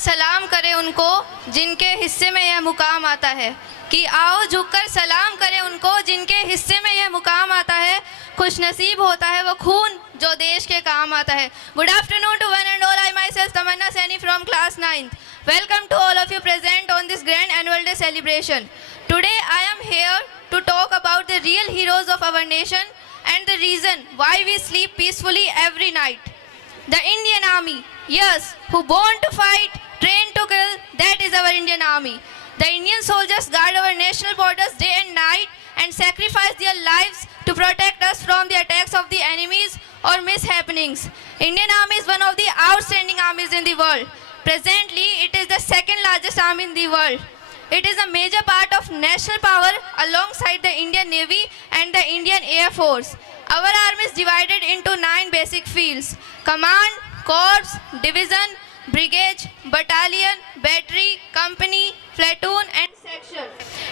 सलाम करें उनको जिनके हिस्से में यह मुकाम आता है, कि आओ झुककर सलाम करें उनको जिनके हिस्से में यह मुकाम आता है। खुशनसीब होता है वो खून जो देश के काम आता है। Good afternoon to one and all. I myself Tamanna Saini from class 9th. Welcome to all of you present on this grand annual day celebration. Today I am here to talk about the real heroes of our nation and the reason why we sleep peacefully every night. The Indian Army, yes, who born to fight, trained to kill, that is our Indian Army. The Indian soldiers guard our national borders day and night and sacrifice their lives to protect us from the attacks of the enemies or mishappenings. Indian Army is one of the outstanding armies in the world. Presently, it is the second largest army in the world. It is a major part of national power alongside the Indian Navy and the Indian Air Force. Our army is divided into 9 basic fields: command, corps, division, brigade, battalion, battery, company, platoon and section.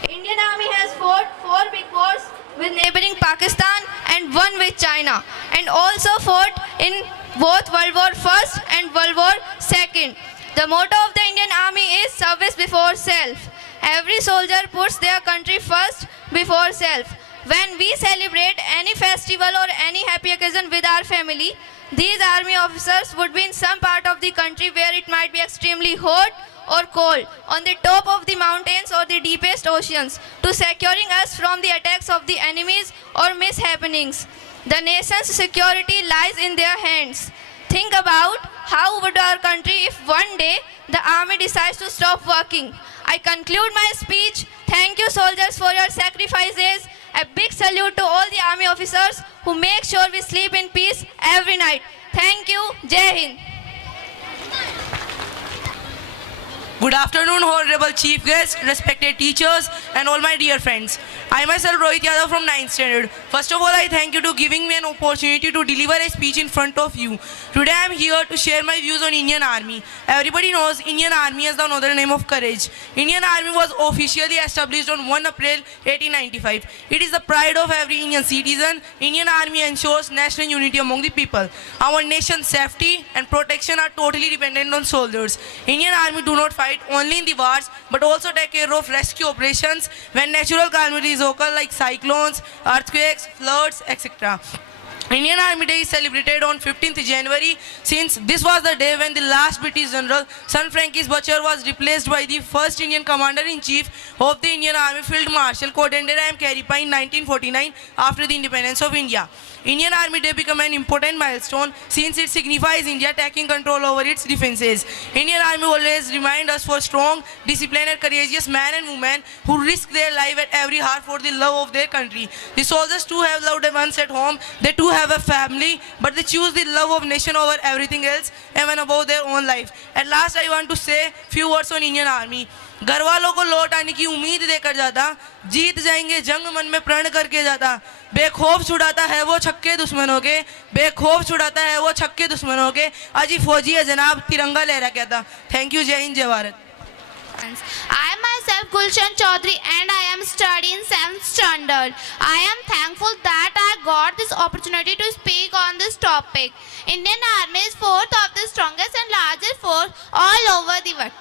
Indian Army has fought 4 big wars with neighboring Pakistan and 1 with China, and also fought in both World War I and World War II. The motto of the Indian Army is service before self. Every soldier puts their country first before self. When we celebrate any festival or any happy occasion with our family, these army officers would be in some part of the country where it might be extremely hot or cold, on the top of the mountains or the deepest oceans, to securing us from the attacks of the enemies or mishappenings. The nation's security lies in their hands. Think about how would our country if one day the army decides to stop working. I conclude my speech. Thank you, soldiers, for your sacrifices. A big salute to all the army officers who make sure we sleep in peace every night. Thank you. Jai Hind. Good afternoon, honorable chief guests, respected teachers, and all my dear friends. I myself Rohit Yadav from 9th standard. First of all, I thank you to giving me an opportunity to deliver a speech in front of you. Today I am here to share my views on Indian Army. Everybody knows Indian Army as the another name of courage. Indian Army was officially established on 1 April 1895. It is the pride of every Indian citizen. Indian Army ensures national unity among the people. Our nation's safety and protection are totally dependent on soldiers. Indian Army do not fight only in the wars, but also take care of rescue operations when natural calamities occur like cyclones, earthquakes, floods, etc. Indian Army Day is celebrated on 15th January since this was the day when the last British General Sir Francis Butcher was replaced by the first Indian Commander-in-Chief of the Indian Army Field Marshal Codenderam Caripa in 1949 after the independence of India. Indian Army Day became an important milestone since it signifies India taking control over its defenses. Indian Army always reminds us for strong, disciplined and courageous men and women who risk their life at every heart for the love of their country. The soldiers too have loved ones at home, they too have a family, but they choose the love of nation over everything else, even above their own life. At last I want to say few words on Indian Army. घर वालों को लौट आने की उम्मीद देकर जाता, जीत जाएंगे जंग मन में प्रण करके जाता, बेखौफ छुड़ाता है वो छक्के दुश्मनों के, बेखौफ छुड़ाता है वो छक्के दुश्मनों के, अजी फौजी है जनाब तिरंगा लहरा कहता. Thank you. जय हिंद, जय Bharat. I am myself Gulshan Chaudhary and I am studying 7th standard. I am thankful that I got this opportunity to speak on this topic. Indian Army is 4th of the strongest and largest force all over the world.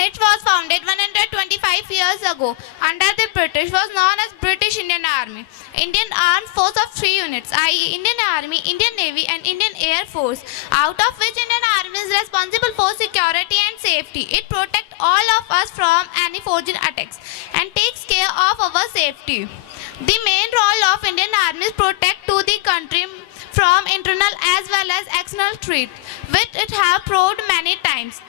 It was founded 125 years ago under the British, was known as British Indian Army. Indian Armed Force of 3 units, i.e. Indian Army, Indian Navy and Indian Air Force, out of which Indian Army is responsible for security and safety. It protects all of us from any foreign attacks and takes care of our safety. The main role of Indian Army is protect to the country from internal as well as external threat, which it have proved many times.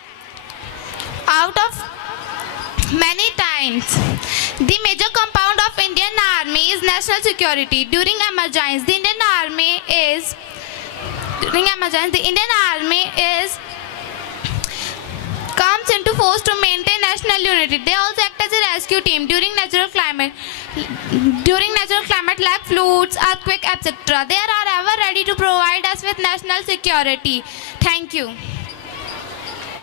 The major compound of Indian Army is national security. During emergency, the Indian Army comes into force to maintain national unity. They also act as a rescue team during natural climate like floods, earthquake, etc. They are ever ready to provide us with national security. Thank you.